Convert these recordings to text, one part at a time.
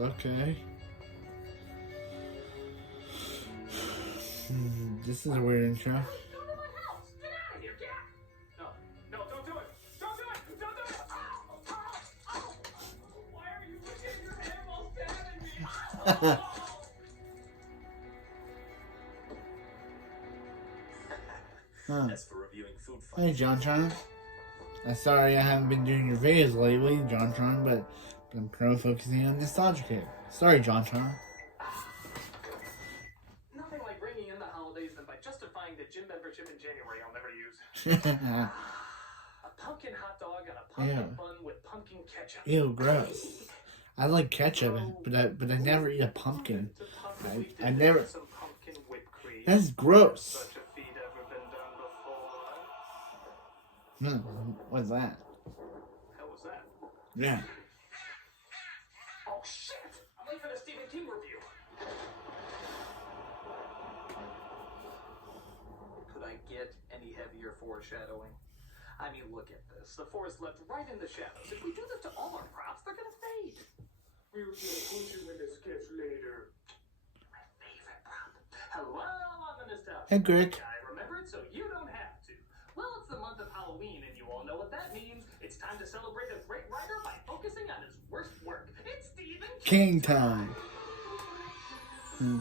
Okay. This is a weird intro. Huh. Hey, JonTron. Sorry I haven't been doing your videos lately, JonTron, but I'm focusing on nostalgia here. Sorry, JonTron. Nothing like bringing in the holidays than by justifying the gym membership in January I'll never use. A pumpkin hot dog and a pumpkin bun with pumpkin ketchup. Ew, gross. I like ketchup, but I never eat a pumpkin. I never. That's gross. What's that? Hell was that? Yeah. Oh shit! I'm late for the Stephen King review. Could I get any heavier foreshadowing? I mean, look at this. The forest left right in the shadows. If we do this to all our props, they're gonna fade. We'll put you in the sketch later. My favorite prop. Hello, I'm the nostalgia. Hey, Greg. I remember it, so you don't have to. Well, it's the month of Halloween, and you all know what that means. It's time to celebrate a great writer by focusing on his worst work. It's Stephen King time. There's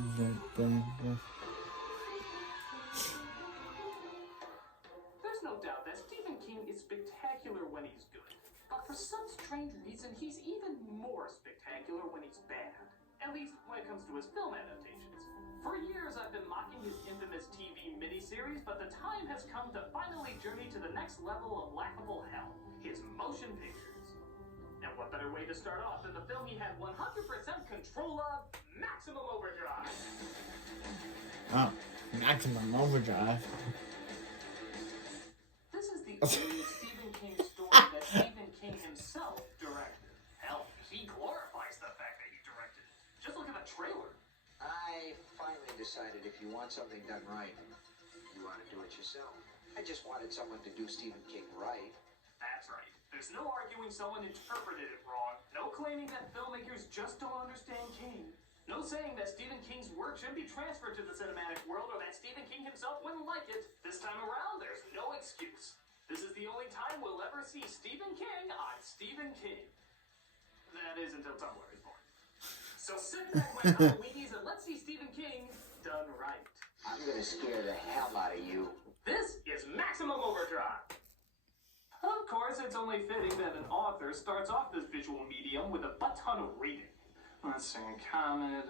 no doubt that Stephen King is spectacular when he's good. But for some strange reason, he's even more spectacular when he's bad. At least when it comes to his film adaptations. For years, I've been mocking his infamous TV miniseries, but the time has come to finally journey to the next level of laughable hell, his motion pictures. And what better way to start off than the film he had 100% control of, Maximum Overdrive. Oh, Maximum Overdrive. This is the only Stephen King story that Stephen King himself directed. Hell, he glorifies the fact that he directed it. Just look at the trailer. I finally decided if you want something done right, you ought to do it yourself. I just wanted someone to do Stephen King right. That's right. There's no arguing someone interpreted it wrong. No claiming that filmmakers just don't understand King. No saying that Stephen King's work should be transferred to the cinematic world or that Stephen King himself wouldn't like it. This time around, there's no excuse. This is the only time we'll ever see Stephen King on Stephen King. That is until Tumblr is born. So sit back, my Halloweenies, and let's see Stephen King done right. I'm gonna scare the hell out of you. This is Maximum Overdrive. Of course, it's only fitting that an author starts off this visual medium with a butt ton of reading. Let's see, Comet,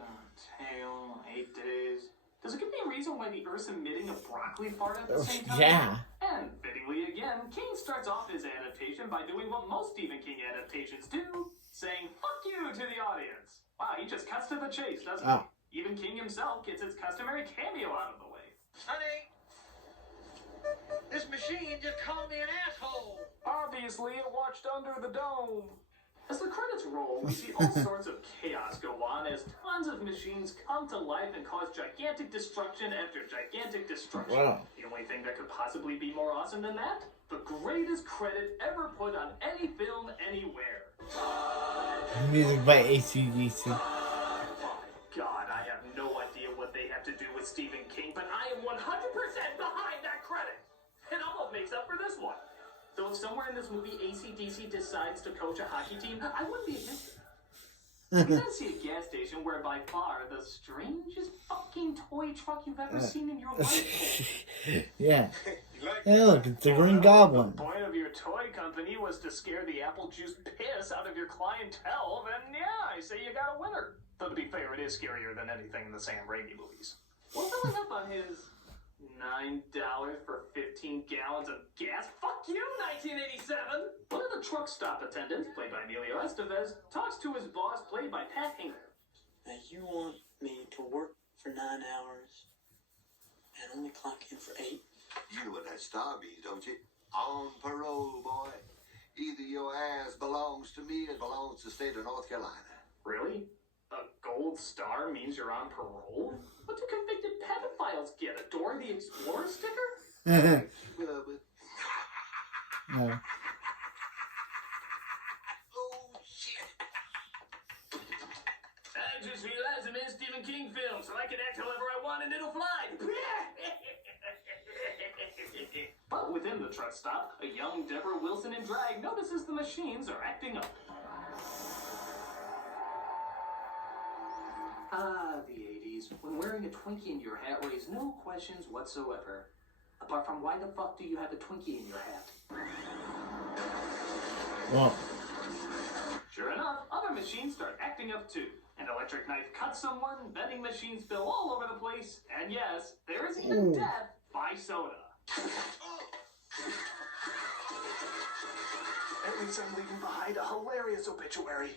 Tail, 8 Days. Does it give me a reason why the Earth's emitting a broccoli fart at the same time? Yeah. And fittingly again, King starts off his adaptation by doing what most Stephen King adaptations do, saying fuck you to the audience. Wow, he just cuts to the chase, doesn't he? Even King himself gets his customary cameo out of the way. Honey, this machine just called me an asshole. Obviously, it watched Under the Dome. As the credits roll, we see all sorts of chaos go on as tons of machines come to life and cause gigantic destruction after gigantic destruction. Wow. The only thing that could possibly be more awesome than that? The greatest credit ever put on any film anywhere. Music by AC/DC. My God, I have no idea what they have to do with Stephen King, but I am 100% behind that credit. It almost makes up for this one. Though if somewhere in this movie AC/DC decides to coach a hockey team, I wouldn't be against it. We then see a gas station where by far the strangest fucking toy truck you've ever seen in your life. Yeah. Hey, look, it's the Green Goblin. The point of your toy company was to scare the apple juice piss out of your clientele, then yeah, I say you got a winner. Though to be fair, it is scarier than anything in the Sam Raimi movies. Well, filling up on his $9 for 15 gallons of gas? Fuck you, 1987! One of the truck stop attendants, played by Emilio Estevez, talks to his boss, played by Pat Hingle. Now you want me to work for 9 hours and only clock in for 8? You know what that star means, don't you? On parole, boy. Either your ass belongs to me or it belongs to the state of North Carolina. Really? A gold star means you're on parole? What do convicted pedophiles get? A Dora the Explorer sticker? No. Oh, shit. just realized I'm in a Stephen King film, so I can act however I want and it'll fly. But within the truck stop, a young Deborah Wilson in drag notices the machines are acting up. Ah, the 80s. When wearing a Twinkie in your hat raised no questions whatsoever. Apart from, why the fuck do you have a Twinkie in your hat? Well, Sure enough, other machines start acting up too. An electric knife cuts someone, vending machines spill all over the place, and yes, there is even death by soda. At least I'm leaving behind a hilarious obituary.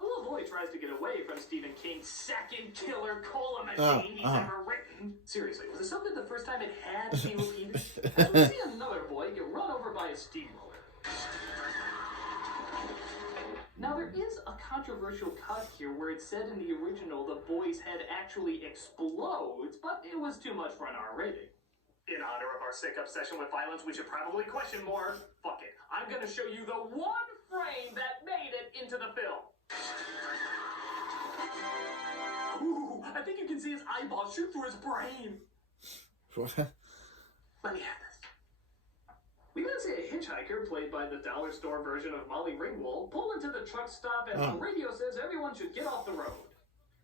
A little boy tries to get away from Stephen King's second killer cola machine he's ever written. Seriously, was it something the first time it had to be repeated? As we see another boy get run over by a steamroller. Now there is a controversial cut here where it said in the original the boy's head actually explodes, but it was too much for an R rating. In honor of our sick obsession with violence, we should probably question more. Fuck it. I'm gonna show you the one frame that made it into the film. Ooh, I think you can see his eyeball shoot through his brain. what? Let me have this. We then see a hitchhiker, played by the dollar store version of Molly Ringwald, pull into the truck stop as the radio says everyone should get off the road.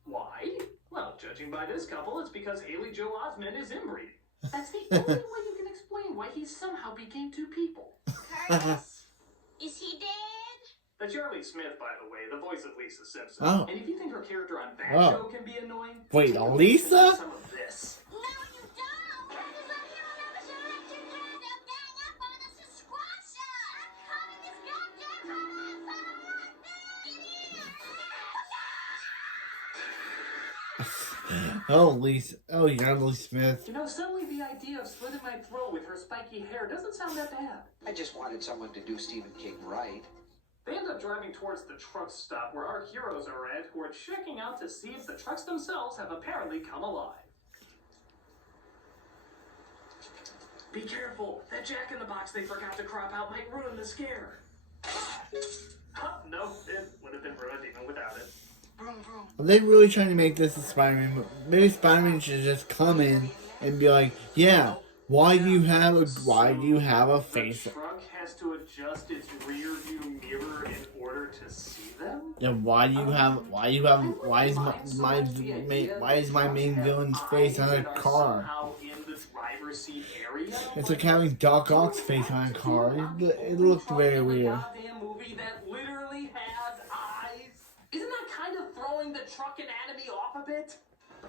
Why? Well, judging by this couple, it's because Haley Joe Osment is inbreeding. That's the only way you can explain why he somehow became two people. Curtis, is he dead? That's Charlie Smith, by the way, the voice of Lisa Simpson. Oh. And if you think her character on that Oh. show can be annoying, Wait, take a Lisa? listen to some of this. No, you don't! Curtis, I'm here on episode electric head. They'll gang up on us and squash us! I'm coming, this goddamn Curtis! I don't want this! Get here! Oh, Lisa. Oh, Yardley Smith. You know, suddenly the idea of slitting my throat with her spiky hair doesn't sound that bad. I just wanted someone to do Stephen King right. They end up driving towards the truck stop where our heroes are at, who are checking out to see if the trucks themselves have apparently come alive. Be careful! That jack-in-the-box they forgot to crop out might ruin the scare. Huh, no, it would have been ruined even without it. Are they really trying to make this a Spider-Man movie? Maybe Spider-Man should just come in and be like, yeah, why do you have a face? The truck has to adjust its rear view mirror in order to see them? Yeah, why is my main villain's face on a car? Somehow in the driver's seat area? It's like having Doc Ock's face on a car. It looked very weird. Goddamn movie that literally has eyes. Isn't that kind of throwing the truck anatomy off a bit?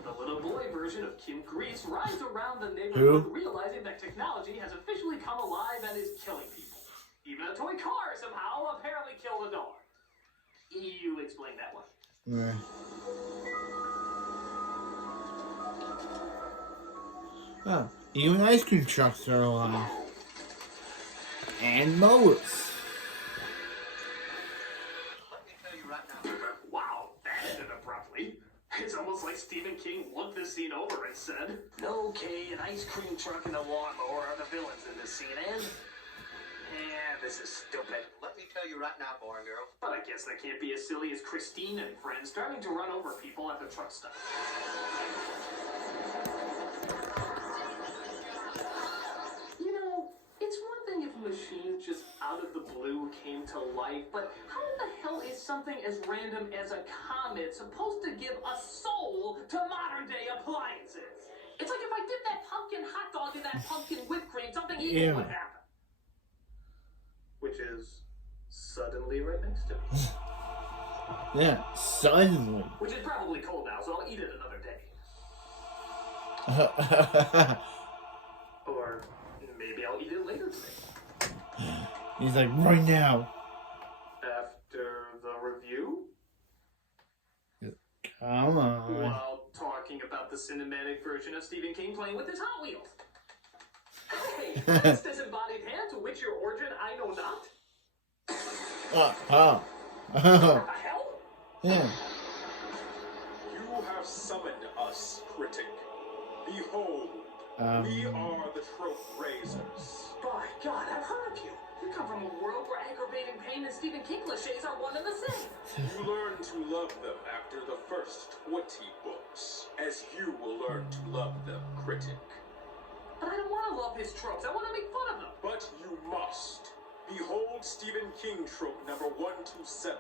The little boy version of Kim Grease rides around the neighborhood realizing that technology has officially come alive and is killing people. Even a toy car somehow apparently killed a dog. You explain that one. Yeah. Oh, even ice cream trucks are alive. And mowers. Let me tell you right now. Wow, that ended abruptly. It's almost like Stephen King looked this scene over and said, okay, an ice cream truck and a lawnmower are the villains in this scene, and... yeah, this is stupid. Let me tell you right now, boy and girl. But I guess that can't be as silly as Christine and friends starting to run over people at the truck stop. You know, it's one thing if machines just out of the blue came to life, but how the hell is something as random as a comet supposed to give a soul to modern day appliances? It's like if I dipped that pumpkin hot dog in that pumpkin whipped cream, something evil would happen. Which is suddenly right next to me. Yeah, suddenly. Which is probably cold now, so I'll eat it another day. Or maybe I'll eat it later today. He's like, right now. After the review? Come on. While talking about the cinematic version of Stephen King playing with his Hot Wheels. Hey, that's disembodied hand to which your origin I know not. What the hell? Yeah. You have summoned us, critic. Behold, we are the trope raisers. By God, I've heard of you. You come from a world where aggravating pain is Stephen King cliches are one and the same. You learn to love them after the first 20 books, as you will learn to love them, critic. But I don't want to love his tropes. I want to make fun of them. But you must. Behold Stephen King trope number 127,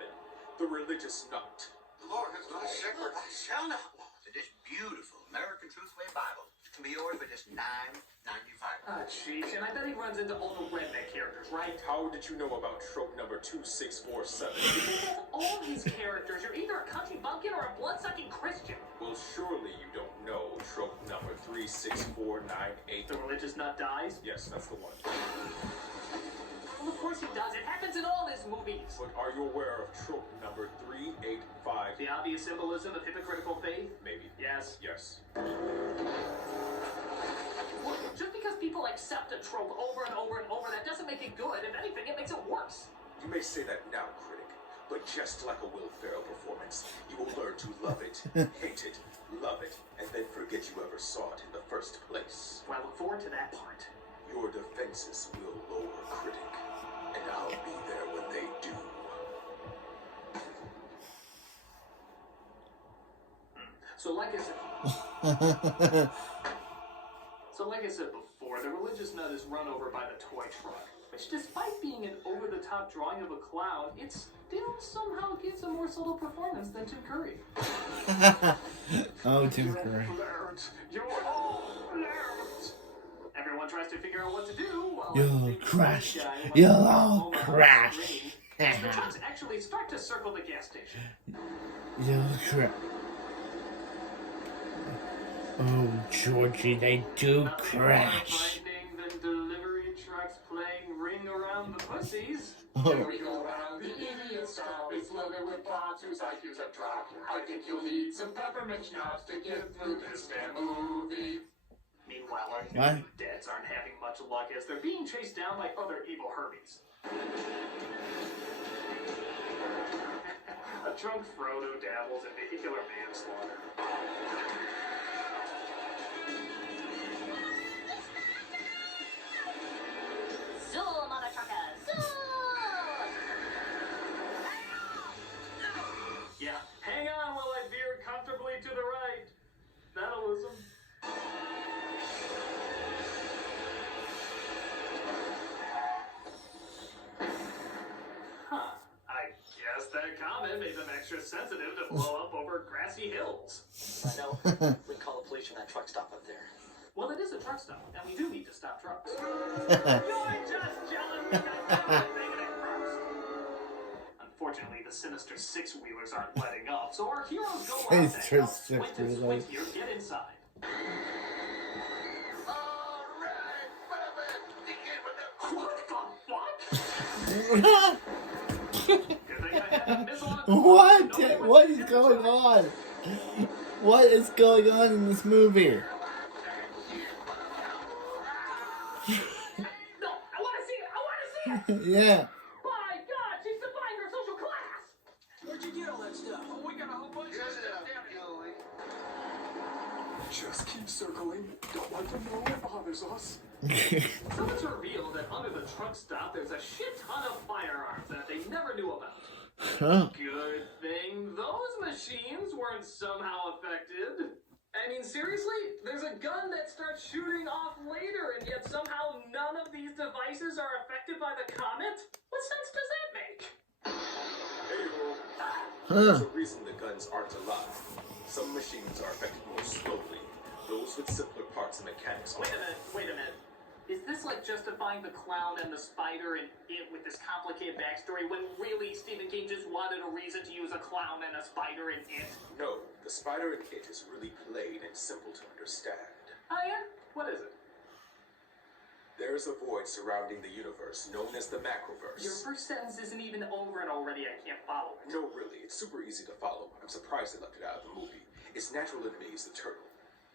the religious nut. The Lord has not a shepherd. I shall not want. This beautiful American Truthway Bible can be yours for just $9.95. Ah, jeez, and I bet he runs into all the redneck characters, right? How did you know about trope number 2647? Because that's all his characters. You're either a country bumpkin or a blood-sucking Christian. Well, surely you don't know trope number 36498. The religious nut dies? Yes, that's the one. Well, of course he does. It happens in all his movies. But are you aware of trope number 385? The obvious symbolism of hypocritical faith? Maybe. Yes. Yes. Look, just because people accept a trope over and over and over, that doesn't make it good. If anything, it makes it worse. You may say that now, critic, but just like a Will Ferrell performance, you will learn to love it, hate it, love it, and then forget you ever saw it in the first place. Well, I look forward to that part. Your defenses will lower, critic, and I'll be there when they do. So like I said before, the religious nut is run over by the toy truck, which despite being an over-the-top drawing of a clown, it still somehow gives a more subtle performance than Tim Curry. Oh, Tim Curry. You're all flirt. Everyone tries to figure out what to do while You'll crash. You'll all crash. The trucks actually start to circle the gas station. You'll crash. Oh, Georgie, they do crash. Nothing more frightening than delivery trucks playing Ring Around the Pussies. Oh. We go around the idiot stop. It's loaded with parts whose IQs have dropped. I think you'll need some peppermint schnapps to get through this damn movie. Meanwhile, our What? dads aren't having much luck as they're being chased down by other evil Herbies. A drunk Frodo dabbles in vehicular manslaughter. Zoom, mother trucker, zoom! Yeah, hang on while I veer comfortably to the right. That'll lose him. Huh. I guess that comment made them extra sensitive to blow up over grassy hills. I know. We call the police on that truck stop up there. Well, it is a truck stop, and we do need to stop trucks. You're just jealous because I'm thinking it first. Unfortunately, the sinister six-wheelers aren't letting up, so our heroes go out and Sinister help Squint and six-wheelers. Squintier get inside. Alright, What the fuck? Good thing I had a missile on What? Nobody was What is in the going truck. on? What is going on in this movie? No, I want to see it! I want to see it! Yeah. My God, she's defying her social class! Where'd you get all that stuff? Oh, we got a whole bunch of stuff down here. Just keep circling. Don't let them know it bothers us. So it's revealed that under the truck stop, there's a shit ton of firearms that they never knew about. Huh. Good thing those machines weren't somehow affected. I mean, seriously? There's a gun that starts shooting off later, and yet somehow none of these devices are affected by the comet? What sense does that make? Hey-ho. Huh. There's a reason the guns aren't alive. Some machines are affected more slowly. Those with simpler parts and mechanics are. Wait a minute. Is this like justifying the clown and the spider and it with this complicated backstory when really Stephen King just wanted a reason to use a clown and a spider in it? No, the spider in it is really plain and simple to understand. Oh yeah? What is it? There's a void surrounding the universe known as the macroverse. Your first sentence isn't even over and already I can't follow it. No, really, it's super easy to follow. I'm surprised they left it out of the movie. Its natural enemy is the turtle.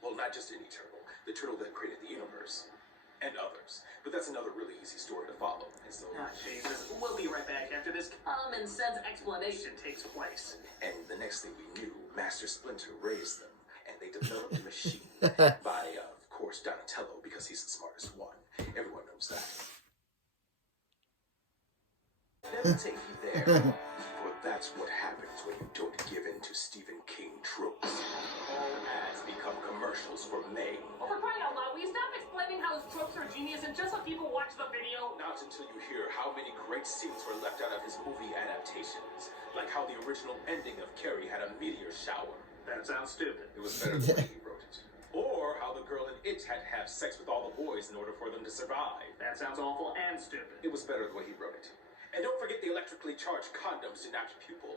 Well, not just any turtle. The turtle that created the universe. And others. But that's another really easy story to follow. And so, Ah, Jesus. We'll be right back after this common sense explanation takes place. and the next thing we knew, Master Splinter raised them, and they developed a machine by, of course, Donatello, because he's the smartest one. Everyone knows that. That'll take you there. care. For that's what happens when you don't give in to Stephen King tropes. All ads become commercials for May. Oh, for crying out loud, will you stop explaining how his tropes are genius and just let people watch the video? Not until you hear how many great scenes were left out of his movie adaptations. Like how the original ending of Carrie had a meteor shower. That sounds stupid. It was better than the way he wrote it. Or how the girl in It had to have sex with all the boys in order for them to survive. That sounds awful and stupid. It was better the way he wrote it. And don't forget the electrically charged condoms to knock your pupil.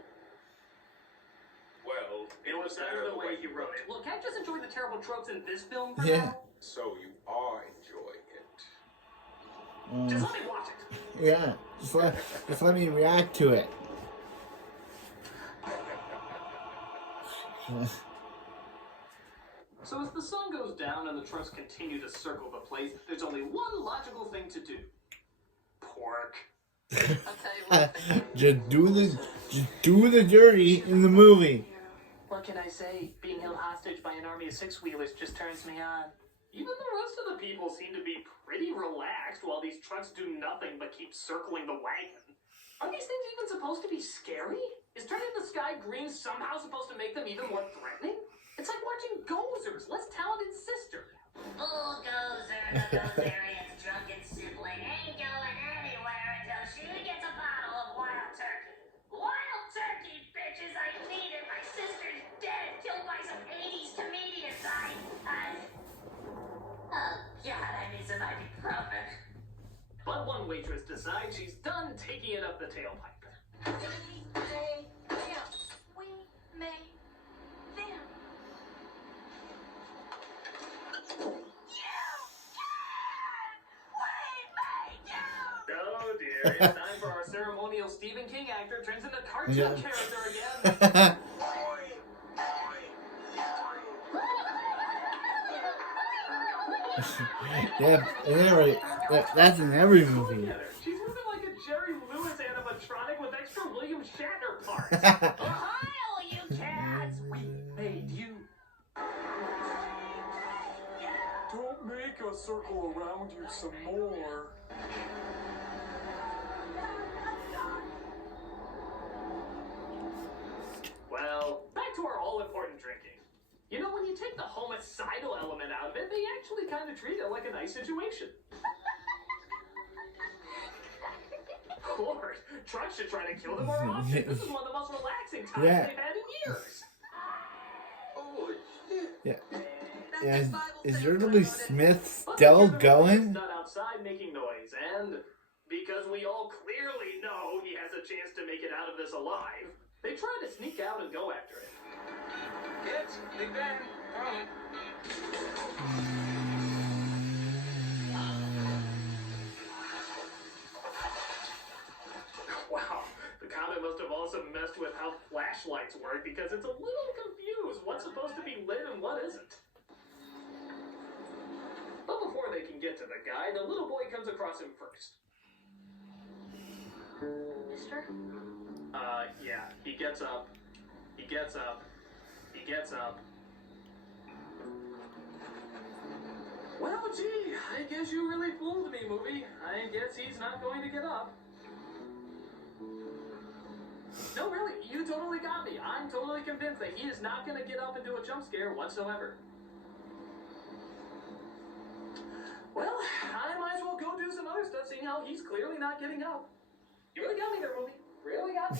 Well, It was better the way he wrote it. Look, can't I just enjoy the terrible tropes in this film for Yeah. now? So you are enjoying it. Just let me watch it. Yeah. Just let me react to it. So as the sun goes down and the trucks continue to circle the place, there's only one logical thing to do. Pork. I'll tell you one thing. Just do the dirty in the movie. What can I say? Being held hostage by an army of six-wheelers just turns me on. Even the rest of the people seem to be pretty relaxed while these trucks do nothing but keep circling the wagon. Are these things even supposed to be scary? Is turning the sky green somehow supposed to make them even more threatening? It's like watching Gozer's less talented sister. Bulldozer, the Gozerian's drunken sibling, ain't going anywhere until she gets a bottle of wild turkey. Wild turkey, bitches! I need it. My sister's dead, killed by some 80s comedians. Oh God, I need some ibuprofen. But one waitress decides she's done taking it up the tailpipe. We made them. Oh dear, it's time for our ceremonial Stephen King actor turns into cartoon Yeah. character again. Yeah, that's in every movie. She's moving like a Jerry Lewis animatronic with extra William Shatner parts. Ohio, you cats! We made you. Don't make us circle around you some more. Well, back to our all-important drinking. You know, when you take the homicidal element out of it, they actually kind of treat it like a nice situation. Lord, trucks should try to kill them more often. This is one of the most relaxing times Yeah. they've had in years. Yeah, is Ridley Smith still going? Not outside making noise, and because we all clearly know he has a chance to make it out of this alive, they try to sneak out and go after it. Kids, Big Ben, come. Wow, the comic must have also messed with how flashlights work because it's a little confused what's supposed to be lit and what isn't. But before they can get to the guy, the little boy comes across him first. Mister? Yeah, he gets up. He gets up. He gets up. Well, gee, I guess you really fooled me, movie. I guess he's not going to get up. No, really, you totally got me. I'm totally convinced that he is not going to get up and do a jump scare whatsoever. Well, I might as well go do some other stuff, seeing how he's clearly not getting up. You really got me there, movie. Really got me.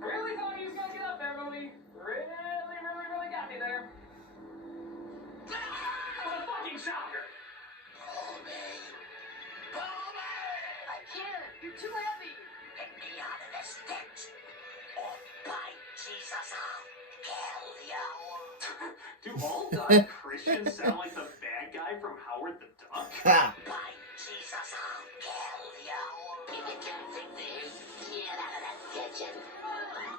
Really thought he was gonna get up there, movie. Really got me there. What a fucking shocker! I can't. You're too heavy. Get me out of this pit. Or by Jesus, I'll kill you. Do all Dutch Christians sound like the bad guy from Howard the Duck? Ha! By Jesus, I'll kill you. If you can't fix this, get out of that kitchen.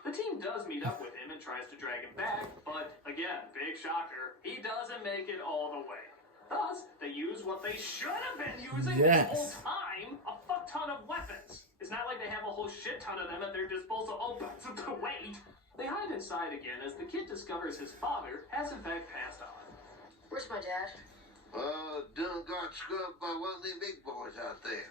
The team does meet up with him and tries to drag him back, but again, big shocker, he doesn't make it all the way. Thus, they use what they should have been using Yes. the whole time, a fuck ton of weapons. It's not like they have a whole shit ton of them at their disposal. Oh, but wait! They hide inside again as the kid discovers his father has in fact passed on. Where's my dad? Done got scrubbed by one of them big boys out there.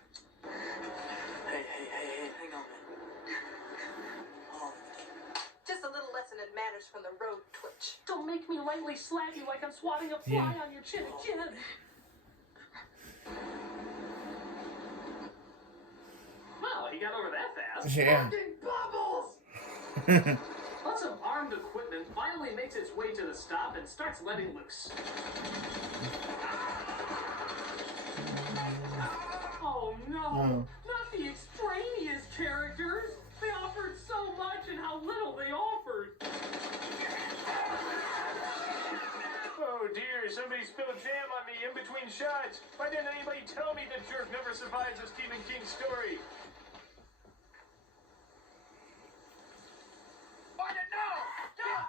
lightly slap you like I'm swatting a fly on your chin again. Well, he got over that fast. Yeah. Bubbles! But some armed equipment finally makes its way to the stop and starts letting loose. Oh no! Not the extraneous characters! They offered so much and how little they offered! Oh dear, somebody spilled jam on me in between shots. Why didn't anybody tell me that jerk never survives a Stephen King story?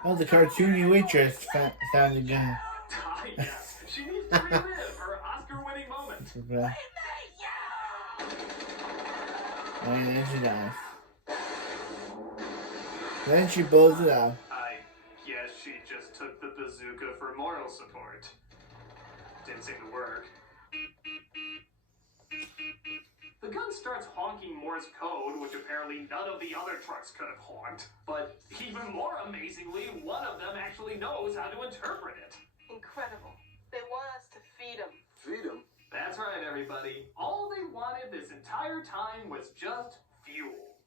Oh, the cartoony waitress found again. Ah, yes. She needs to relive her Oscar-winning moment. Okay. And then she dies. Then she blows it out. I guess she just took the bazooka for moral support. Didn't seem to work. The gun starts honking Morse code, which apparently none of the other trucks could have honked. But even more amazingly, one of them actually knows how to interpret it. Incredible. They want us to feed them. Feed him. That's right, everybody. All they wanted this entire time was just fuel.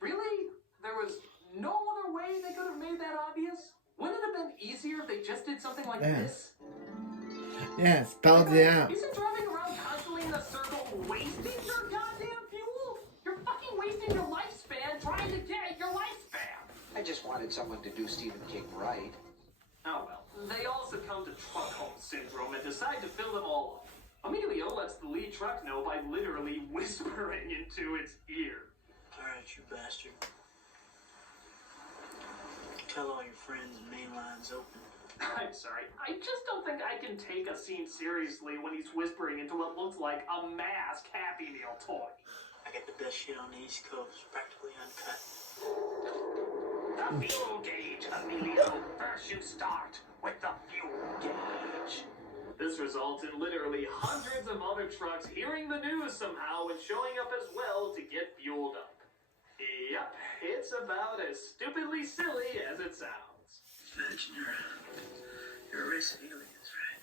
Really? There was no other way they could have made that obvious? Wouldn't it have been easier if they just did something like this? Yeah, spelled it out. Isn't driving around constantly in a circle wasting your goddamn fuel? You're fucking wasting your lifespan trying to get your lifespan. I just wanted someone to do Stephen King right. Oh well. They all succumb to truck home syndrome and decide to fill them all up. Emilio lets the lead truck know by literally whispering into its ear. Alright, you bastard. Tell all your friends the main line's open. I'm sorry. I just don't think I can take a scene seriously when he's whispering into what looks like a masked Happy Meal toy. I got the best shit on the East Coast, practically uncut. The fuel gauge, Emilio. First you start with the fuel gauge. This results in literally hundreds of other trucks hearing the news somehow and showing up as well to get fueled up. Yep, it's about as stupidly silly as it sounds. Imagine you're a race of aliens, right?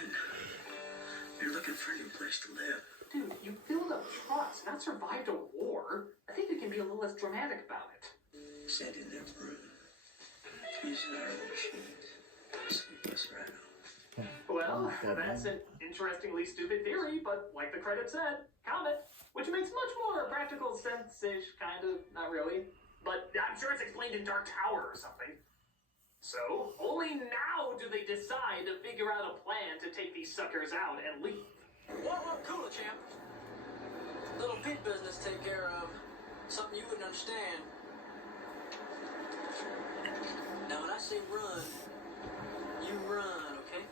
And you're looking for a new place to live. Dude, you filled up trucks, not survived a war. I think we can be a little less dramatic about it. Sat in their room, using our machines. Sleep us right on. Well, that's an interestingly stupid theory, but like the credit said, comet, which makes much more practical sense-ish, kind of, not really. But I'm sure it's explained in Dark Tower or something. So, only now do they decide to figure out a plan to take these suckers out and leave. Whoa, cool, champ. Little pit business take care of something you wouldn't understand. Now, when I say run, you run, okay?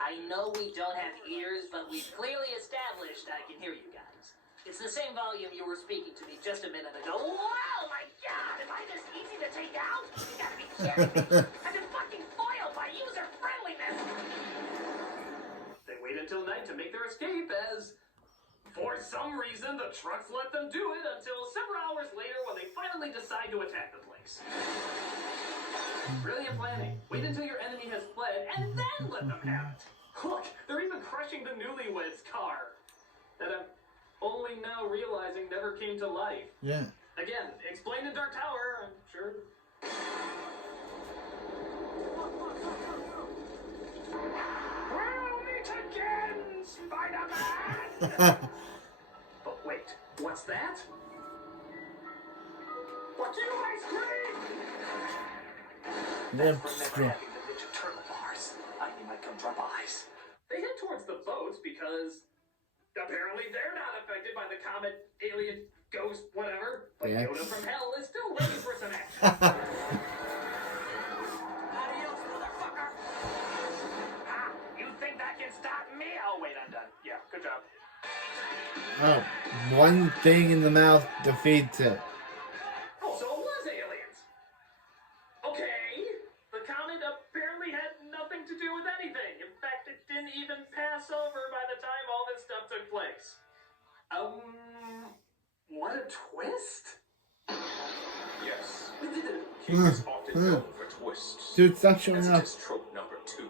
I know we don't have ears, but we've clearly established I can hear you guys. It's the same volume you were speaking to me just a minute ago. Wow, my God! Am I this easy to take out? You gotta be kidding me! I've been fucking foiled by user-friendliness! They wait until night to make their escape as, for some reason, the trucks let them do it until several hours later when they finally decide to attack the place. Brilliant planning. Wait until your enemy has fled and then let them have it. Look, they're even crushing the newlyweds car that I'm only now realizing never came to life. Yeah. Again, explained in Dark Tower, I'm sure. We'll meet again, Spider-Man! But wait, what's that? What do I scream? Them Remember having the Ninja Turtle bars. I might come drop eyes. They head towards the boats because apparently they're not affected by the comet, alien, ghost, whatever. But Yeah. Yoda from hell is still ready for some action. Adios, motherfucker! Ha! You think that can stop me? Oh, wait, I'm done. Yeah, good job. Oh, one thing in the mouth defeats it. Oh, so it was aliens. Okay. The comet apparently had nothing to do with anything. In fact, it didn't even pass over by the time all this stuff took place. What a twist. Yes. King is often known for twists. Dude, stop showing That's up. just trope number 2.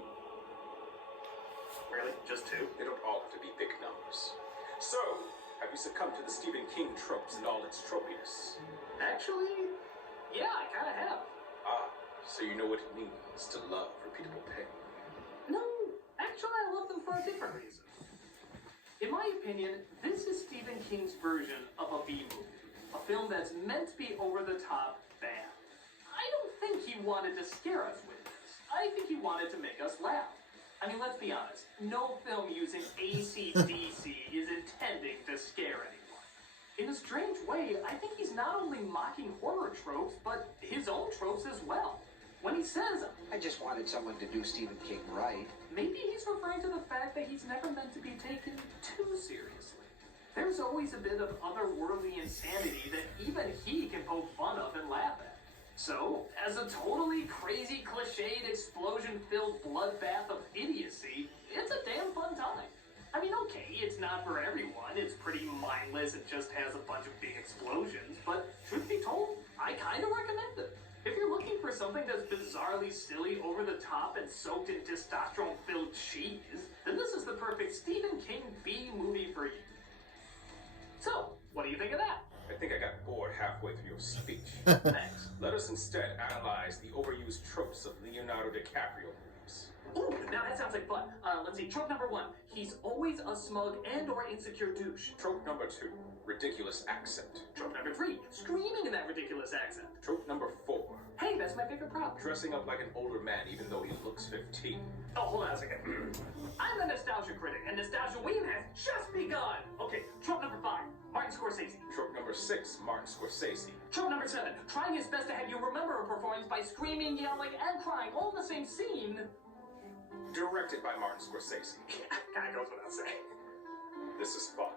Really? Just 2? They don't all have to be big numbers. So, have you succumbed to the Stephen King tropes and all its tropiness? Actually, yeah, I kind of have. Ah, so you know what it means to love repeatable pain. No, actually, I love them for a different reason. In my opinion, this is Stephen King's version of a B movie. A film that's meant to be over-the-top bad. I don't think he wanted to scare us with this. I think he wanted to make us laugh. I mean, let's be honest. No film using AC/DC is intending to scare anyone. In a strange way, I think he's not only mocking horror tropes, but his own tropes as well. When he says, I just wanted someone to do Stephen King right. maybe he's referring to the fact that he's never meant to be taken too seriously. There's always a bit of otherworldly insanity that even he can poke fun of and laugh at. So, as a totally crazy, cliched, explosion-filled bloodbath of idiocy, it's a damn fun time. I mean, okay, it's not for everyone, it's pretty mindless and just has a bunch of big explosions, but truth be told, I kind of recommend it. If you're looking for something that's bizarrely silly, over the top, and soaked in testosterone-filled cheese, then this is the perfect Stephen King B movie for you. So, what do you think of that? I think I got bored halfway through your speech. Thanks. Let us instead analyze the overused tropes of Leonardo DiCaprio movies. Ooh, now that sounds like fun. Let's see. Trope number 1. He's always a smug and or insecure douche. Trope number 2, ridiculous accent. Trope number 3. Screaming in that ridiculous accent. Trope number 4, Hey, that's my favorite prop. dressing up like an older man even though he looks 15. Oh, hold on a second. I'm the nostalgia critic, and Nostalgia Week has just begun. Okay, trope number 5. Martin Scorsese. Trope number 6, Martin Scorsese. Trope number 7. Trying his best to have you remember a performance by screaming, yelling, and crying all in the same scene. Directed by Martin Scorsese. Kinda goes without saying. This is fun.